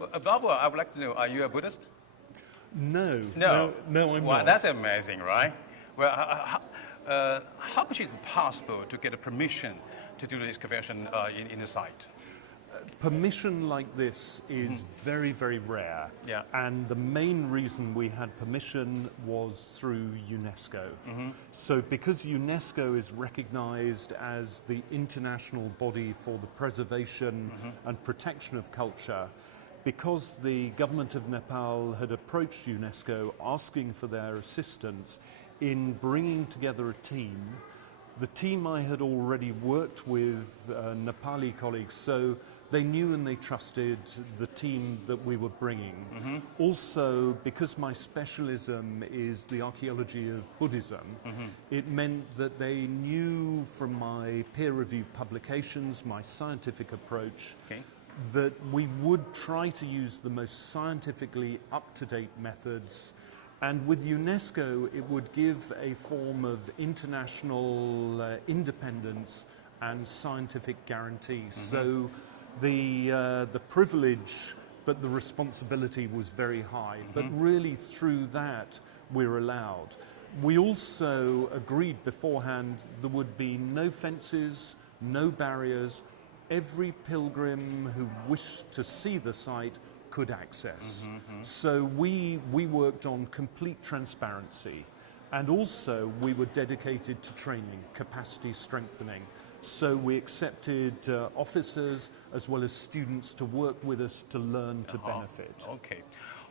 Well, above all, I would like to know, are you a Buddhist? No, No. I'm Well, not. that's amazing, right? Well, how much is it possible to get a permission to do the excavation in the site? Permission like this is very, very rare. Yeah. And the main reason we had permission was through UNESCO. So because UNESCO is recognized as the international body for the preservation and protection of culture, because the government of Nepal had approached UNESCO asking for their assistance in bringing together a team, the team I had already worked with Nepali colleagues, so they knew and they trusted the team that we were bringing. Also, because my specialism is the archaeology of Buddhism, it meant that they knew from my peer-reviewed publications, my scientific approach, that we would try to use the most scientifically up-to-date methods. And with UNESCO, it would give a form of international independence and scientific guarantees. So the privilege, but the responsibility was very high. But really through that, we're allowed. We also agreed beforehand there would be no fences, no barriers. Every pilgrim who wished to see the site could access. So we worked on complete transparency, and also we were dedicated to training, capacity strengthening. So we accepted officers as well as students to work with us to learn to benefit. Okay.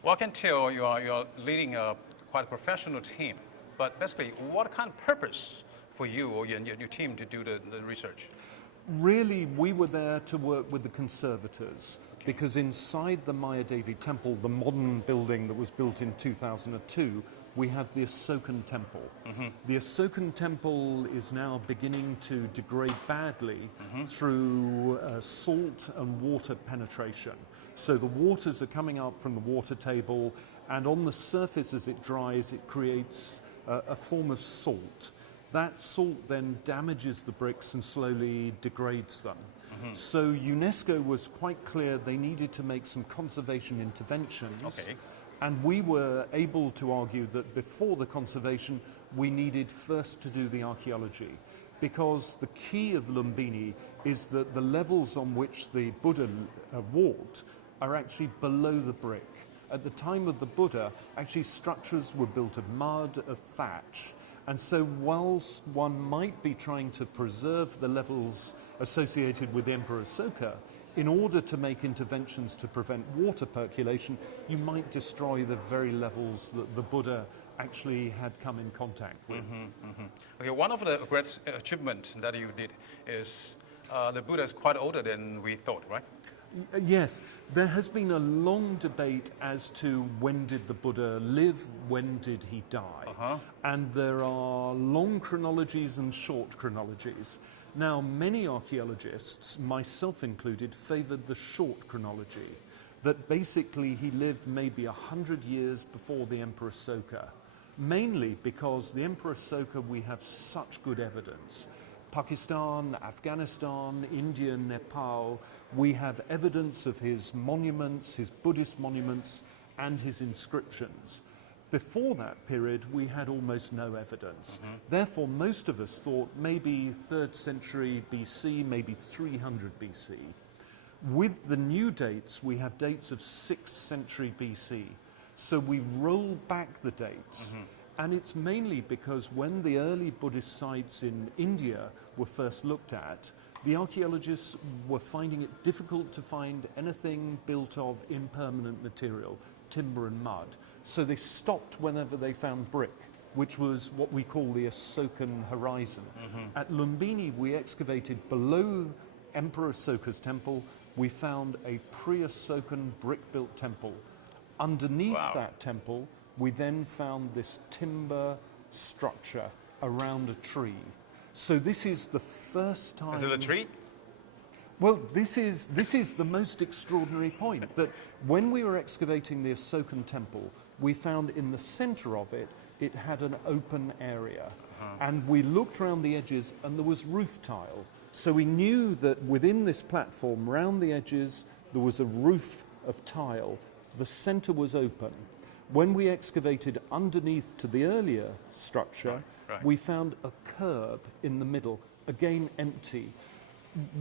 Well, I can tell you're leading a quite a professional team, but basically what kind of purpose for you or your team to do the research? Really, we were there to work with the conservators, because inside the Mayadevi temple, the modern building that was built in 2002, we have the Asokan temple. The Asokan temple is now beginning to degrade badly through salt and water penetration. So the waters are coming up from the water table, and on the surface as it dries, it creates a form of salt. That salt then damages the bricks and slowly degrades them. So UNESCO was quite clear they needed to make some conservation interventions. And we were able to argue that before the conservation, we needed first to do the archaeology. Because the key of Lumbini is that the levels on which the Buddha walked are actually below the brick. At the time of the Buddha, actually structures were built of mud, of thatch. And so whilst one might be trying to preserve the levels associated with the Emperor Asoka, in order to make interventions to prevent water percolation, you might destroy the very levels that the Buddha actually had come in contact with. Okay, one of the great achievements that you did is the Buddha is quite older than we thought, right? Yes, there has been a long debate as to when did the Buddha live, when did he die? And there are long chronologies and short chronologies. Now, many archaeologists, myself included, favored the short chronology, that basically he lived maybe 100 years before the Emperor Asoka, mainly because the Emperor Asoka, we have such good evidence. Pakistan, Afghanistan, India, Nepal, we have evidence of his monuments, his Buddhist monuments, and his inscriptions. Before that period, we had almost no evidence. Therefore, most of us thought maybe 3rd century BC, maybe 300 BC. With the new dates, we have dates of 6th century BC. So we roll back the dates. And it's mainly because when the early Buddhist sites in India were first looked at, the archaeologists were finding it difficult to find anything built of impermanent material, timber and mud. So they stopped whenever they found brick, which was what we call the Asokan horizon. At Lumbini, we excavated below Emperor Asoka's temple. We found a pre-Asokan brick-built temple. Underneath that temple, we then found this timber structure around a tree. So this is the first time... Is it a tree? Well, this is the most extraordinary point, that when we were excavating the Asokan temple, we found in the center of it, it had an open area. And we looked around the edges and there was roof tile. So we knew that within this platform, round the edges, there was a roof of tile. The center was open. When we excavated underneath to the earlier structure, Right. we found a curb in the middle, again empty.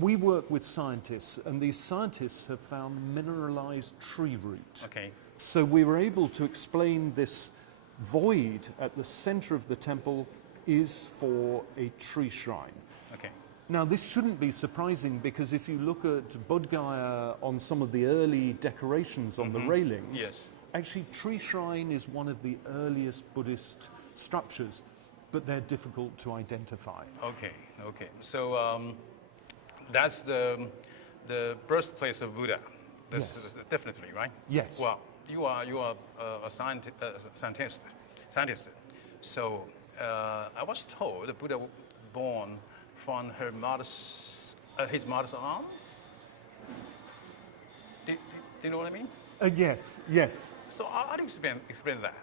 We work with scientists, and these scientists have found mineralized tree root. Okay. So we were able to explain this void at the center of the temple is for a tree shrine. Okay. Now, this shouldn't be surprising, because if you look at Bodh Gaya on some of the early decorations on the railings, Yes. actually tree shrine is one of the earliest Buddhist structures, but they're difficult to identify. Okay. Okay. So that's the birthplace of Buddha. This Yes. is definitely right. Yes. Well, you are a scientist. So I was told that Buddha was born from his mother's arm. Do you know what I mean? Yes, yes. So how do you explain that?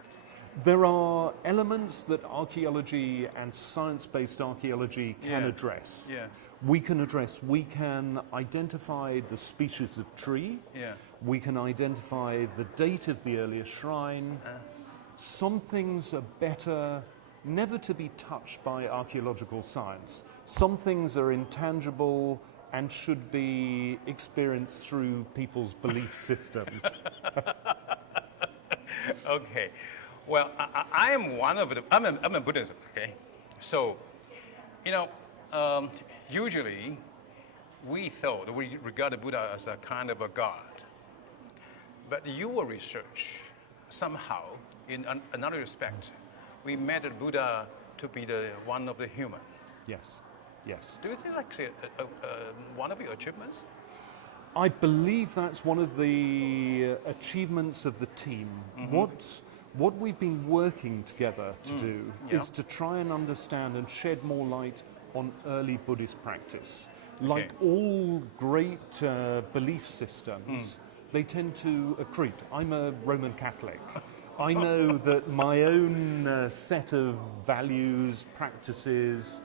There are elements that archaeology and science-based archaeology can Yeah. address. Yeah. We can address, we can identify the species of tree, Yeah. we can identify the date of the earliest shrine. Some things are better never to be touched by archaeological science. Some things are intangible and should be experienced through people's belief systems. Okay. Well, I am one of them. I'm a Buddhist. Okay. So, usually we regarded Buddha as a kind of a god. But your research, somehow, in another respect, we made Buddha to be one of the human. Yes, yes. Do you think that's one of your achievements? I believe that's one of the achievements of the team. What we've been working together to do Yeah. is to try and understand and shed more light on early Buddhist practice. Like all great belief systems, they tend to accrete. I'm a Roman Catholic. I know that my own set of values, practices,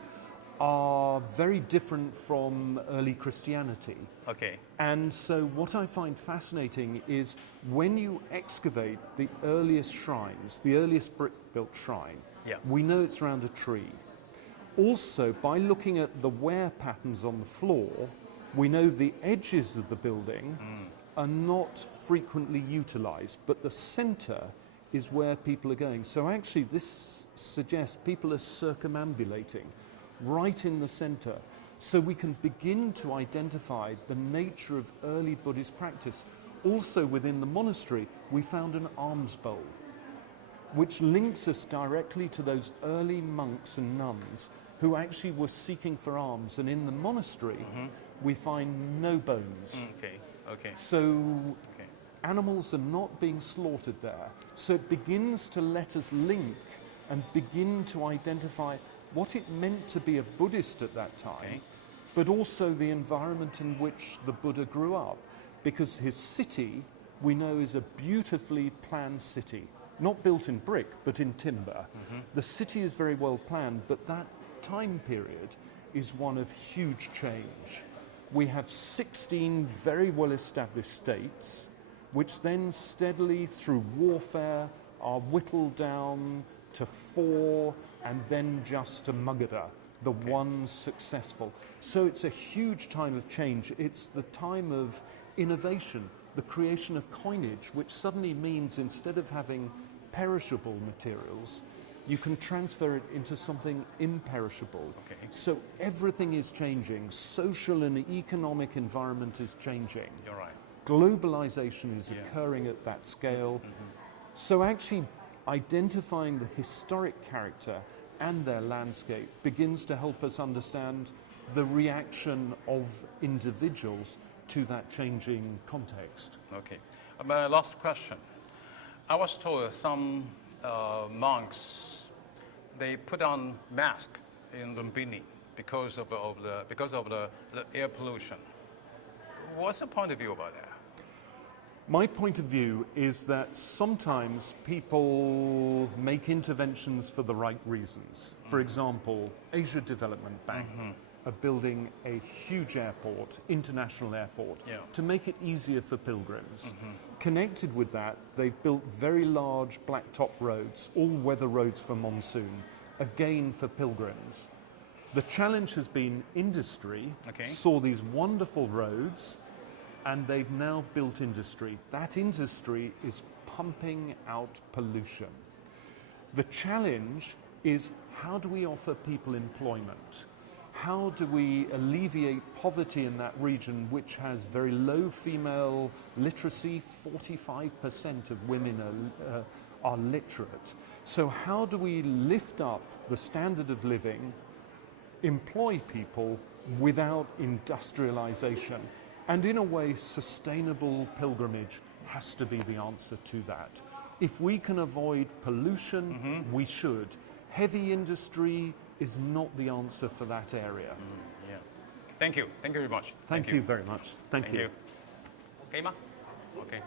are very different from early Christianity. Okay. And so what I find fascinating is when you excavate the earliest shrines, the earliest brick-built shrine, Yeah. we know it's around a tree. Also, by looking at the wear patterns on the floor, we know the edges of the building are not frequently utilized, but the center is where people are going. So actually this suggests people are circumambulating right in the center. So we can begin to identify the nature of early Buddhist practice. Also within the monastery, we found an alms bowl, which links us directly to those early monks and nuns who actually were seeking for alms. And in the monastery, we find no bones. Okay. Okay. So Okay. animals are not being slaughtered there. So it begins to let us link and begin to identify what it meant to be a Buddhist at that time, but also the environment in which the Buddha grew up. Because his city, we know, is a beautifully planned city, not built in brick, but in timber. The city is very well planned, but that time period is one of huge change. We have 16 very well established states, which then steadily through warfare are whittled down to 4 and then just to Magadha, the one successful. So it's a huge time of change. It's the time of innovation, the creation of coinage, which suddenly means instead of having perishable materials, you can transfer it into something imperishable. Okay. So everything is changing. Social and economic environment is changing. You're right. Globalization is occurring at that scale. So actually identifying the historic character and their landscape begins to help us understand the reaction of individuals to that changing context. Okay. My last question. I was told some monks, they put on mask in Lumbini because of the air pollution. What's the point of view about that? My point of view is that sometimes people make interventions for the right reasons. For example, Asia Development Bank are building a huge airport, international airport, Yeah. to make it easier for pilgrims. Connected with that, they've built very large blacktop roads, all-weather roads for monsoon, again for pilgrims. The challenge has been industry Okay. saw these wonderful roads, and they've now built industry. That industry is pumping out pollution. The challenge is, how do we offer people employment? How do we alleviate poverty in that region, which has very low female literacy? 45% of women are literate. So how do we lift up the standard of living, employ people without industrialization? And in a way, sustainable pilgrimage has to be the answer to that. If we can avoid pollution, we should. Heavy industry is not the answer for that area. Yeah. Thank you. Thank you very much. Thank you very much. Thank you. Okay, Ma? Okay.